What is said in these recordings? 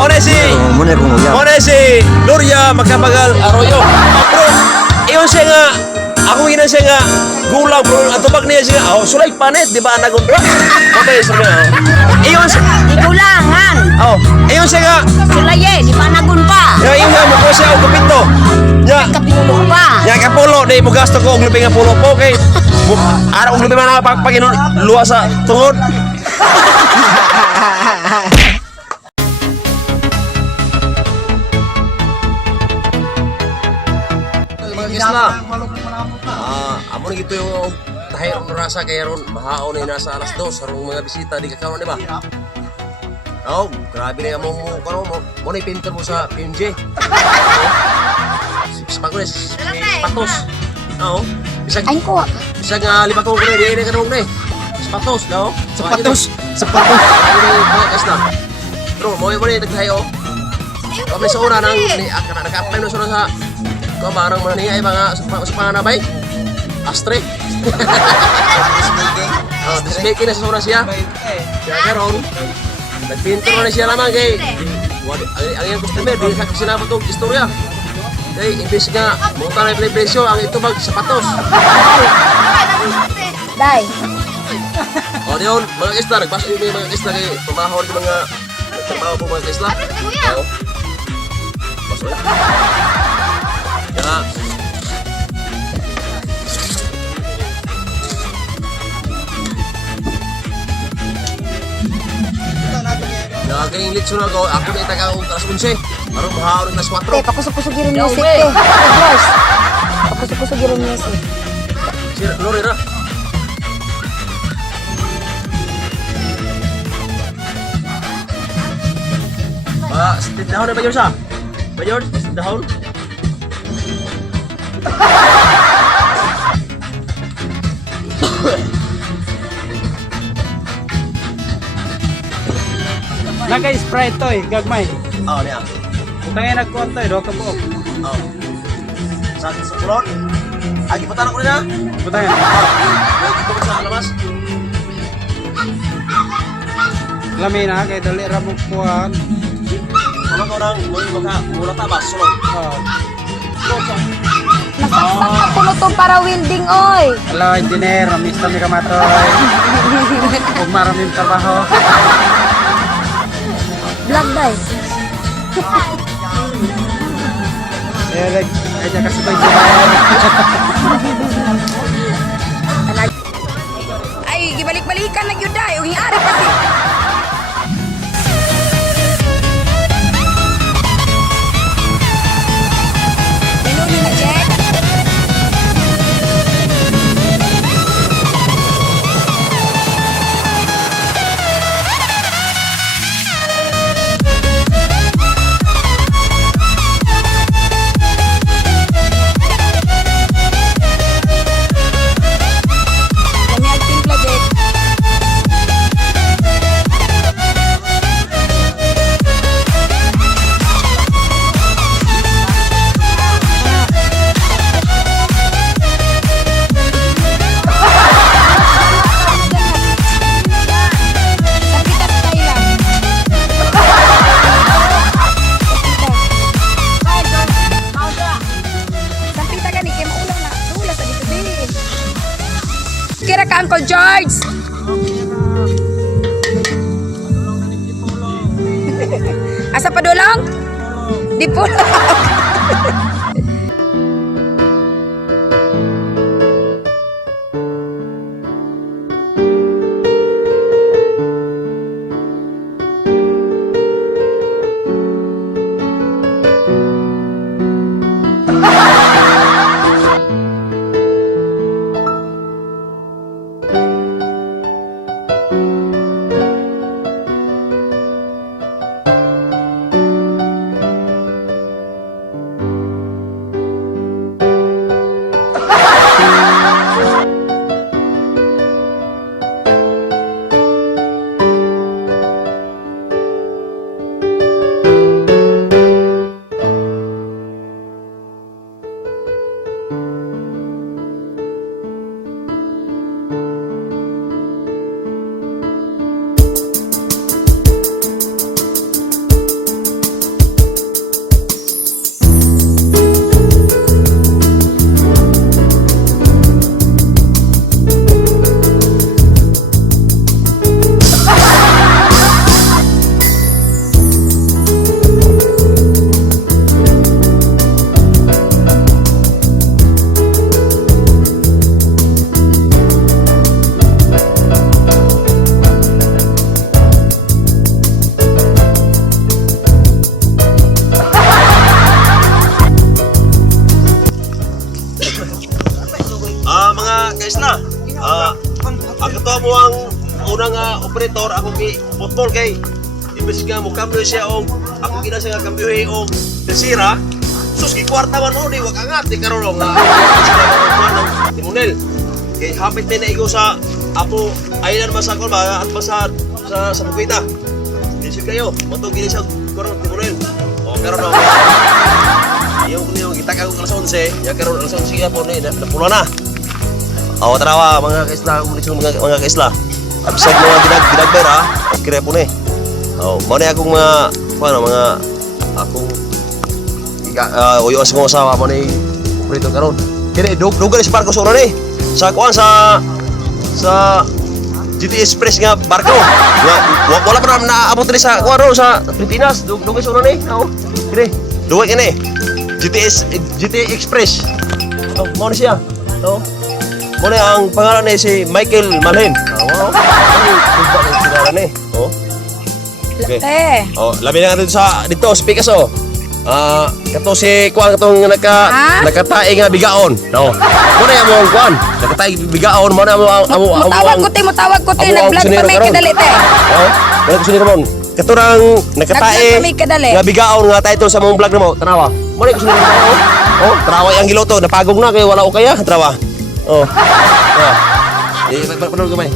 Muna si Gloria Macapagal Arroyo. Bro, iyon siya nga, ako yun siya nga, gulang bro, atubag niya siya nga, sulay panit, di ba anak ko? Okay, sabi nga, iyon siya, Igulangan. iyon siya nga, Sulaye, di panagon pa. iyon nga, mukha siya ang kapito. Nya, Kapinulo pa. nya kapulo, di mo gasto ko, ang luping nga pulo po, okay? Araw ang luping mga pagpaginon, luwa sa tungod. Isla. Amo na gito yung tahirong rasa kay ron mahaon na nasa alas 2 sarong mga bisita di ka karon di ba? Grabe na mo mo na pinter mo sa PMJ. Spagones, patos. Bisag Ay ko. bisag lima ko di ka nung ni. Patos, no? Sapatos. Isla. Bro, mo ni naghayo. Kami sa una nang naka-apply na sa kung barang mana niya ay mga sa panganabay? Astre? Dismaking na sa sura siya. Kaya karon, nagpinto na siya lamang kay ang iyang customer, di sa sinabot itong istorya. Kaya imbis nga, munta na yung presyo, ang itubag sapatos. Day. O diyon, mga isla, nagbasa yung mga isla kay tumahon yung mga nagtrabaho po mga isla. Baso yun. Kaya litso na ako na itaga alas 11. Parang mahaon na 4. Te, pakusog-kusog yung music, te. George. Pakusog-kusog yung music. Sir, lori na. Tindahon na ba yun siya? Ba yun? Tindahon? Naka-sprite to eh, gagmay. Niya. Utangin nagkuhan to eh, doon ka buok. Sa kulon? Agi patanak ko na. Utangin. Ito ko sa labas. Lami na, kaya dali ramok kuhan. Ano ko nang mula tabas, sulod. Nasaksak na punotong para wielding, oy. Hello, engineer. Ramis kami kamatoy. Huwag maraming trabaho. Vlog, day. Eric, ay dyan kasabay Ay, gibalik-balikan na yun, day. Ang hiari kasi. Kira ka, Uncle George! Asa pa dulong? Di pulong. operator, ako gi football kay imbes nga mo kambyo siya og ako gina siya nga kambyohi og desira. Sus gi kwarta man no di wag angat di karon nga. Timunel. Kay hapit na naigo sa apo aylan masakol ba at sa bukita. Disig kayo, matong gini siya karon Timunel. O karon no. Yung kita kag alas 11, ya karon alas 11 po ni napula na. Aw tarawa mga kaisla, mga kaisla. Absag mga ginagber ha. Okay po ni. Oh, mo na akong mga akong uyo sa mga asawa mo ni operito karon. Kini dugan sa barko sura ni. Sa kuan sa GT Express nga barko. Nga wala pa na abot ni sa kuan sa Pilipinas. Dugan sura ni. Oh. Kini. Dugan kini. GT Express. Oh, mo na siya. Oh. Mo na ang pangalan ni si Michael Malin. Wow. Ano pangalan ni? Oh. Okay. Oh, labi na dito speakers oh. Kato si kuan katong nakatae nga bigaon. No. Mo na mo kuan, nakatae bigaon mo na mo Motawag ko ti nag-vlog kami kadali te. Oh. Wala ko siniro mon. Kato nang nakatae nga bigaon nga title sa mong vlog nimo. Tanawa. Mo na ko siniro mo. Oh, tarawa ang giloto, napagong na kay wala o kaya, tarawa. Oh. Panood gamay.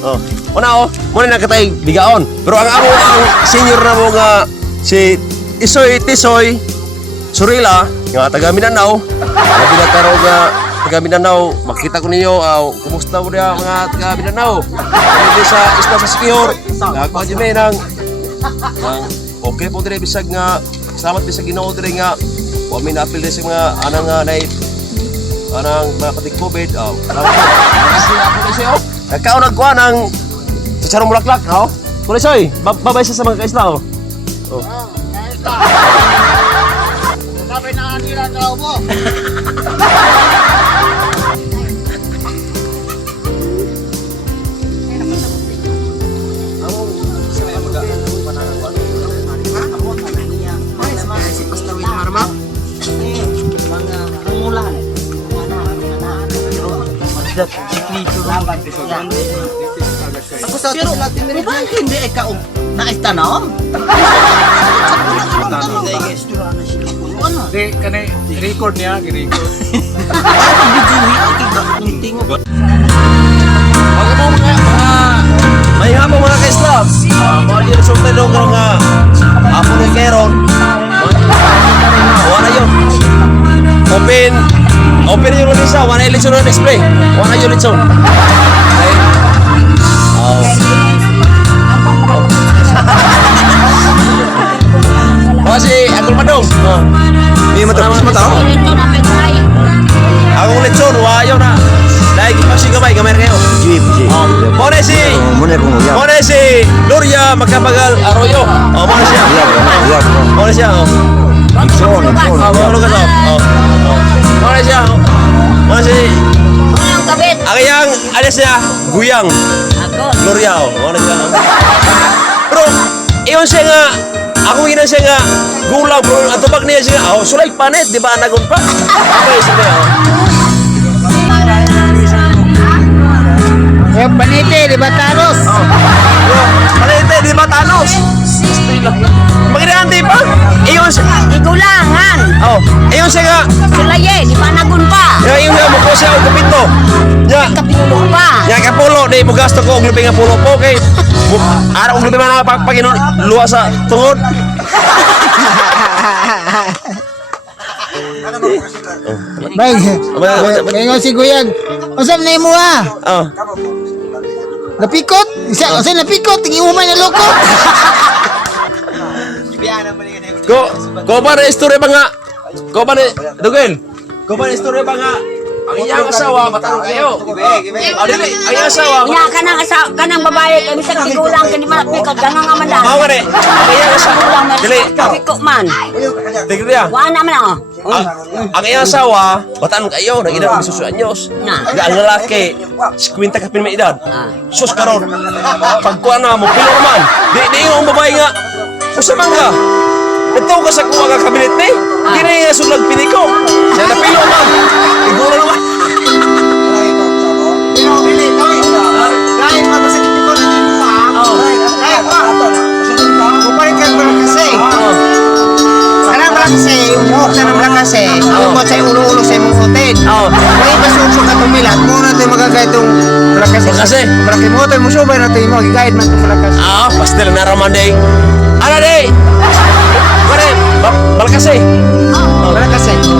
Oh. Una muna nakatay bigaon. Pero ang senior na mo nga si Tisoy Surila nga taga Mindanao. Labi na karo nga taga Mindanao. Makita ko ninyo kumusta mo dia mga taga Mindanao. Dito sa isla sa Sikihor. Ako jime nang okay po dire bisag nga salamat bisag Ginoo dire nga wa mi na-appeal sa mga anang mga patik COVID. Salamat. Kasi ako ni siyo. Nagkaon nagkuha ng Chicharong Bulaklak, ha? Kulisoy, babay sa mga kaisla, oh. Oh. Sabi na nila daw mo. Ako sa pero ba hindi ikaw naistanom? Di kanay record niya, gi-record. May hapon mga kaisla. Mga yun sultan nung nga hapon ng Keron. Wala yun. Open yung Lisa. Wala yung Litson na display. Wala yung Litson. Okay. Si Uncle Padong. Hindi mo tapos mo tao? Akong Litson. Wayo na. Dahil ipasing gamay kayo. Muna si Luria Magkapagal Arroyo. Muna siya. Muna siya. Muna siya. Muna si Akayang alias niya Guyang Luria. Muna siya. Pero iyon siya nga ako gina siya nga gulaw bro at tubag niya siya sulay panet di ba anagon pa okay sige Panite di Batanos. Panite di Batanos. Maginaanti pa? Iyon siya. Igulangan. Iyon siya nga. Sulaye, di panagon pa. Iyon nga mukha siya og kapito. Ya. Kapinulo pa. Ya kapulo di mo gasto ko og lubi nga pulo po kay. Ara og lubi man paginon luwa sa tungod. Bay. Ngayon si Guyag. Usap na mo ha. Napikot? Isa napikot, tingiuman na loko. Ko ba na istorya ba nga? Ko ba na Dugel? Ko ba na istorya ba nga? Ang iyang asawa matanong kayo. Dili, ang iyang asawa. Ya kanang babae kay bisag tigulang kani malapit ganang nga man lang. Mao gani. Ang iyang asawa. Dili. Kapiko man. Tigriya. Wa na man oh. Ang iyang asawa, matanong kayo, nang edad 18 anyos. Nga ang lalaki, 50 ka pin may edad. Sus karon. Pagkuha na mo pilo man. Di yung babae nga. Usa man ka. Ito ka sa kuha ka kabinet ni. Kini nga sulag piniko. Siya na pilo man. Iguro naman. Amo sa nang lakas eh. Amo sa ulo-ulo sa imong hotel. Oo. May pasusok ka tumilat. Mo na tayo magagay itong malakas. Malakas eh. Malaki mo tayo musubay na tayo mo. Gigayad man itong malakas. Pastel na raman day. Ano day? Pare, malakas eh. Malakas eh.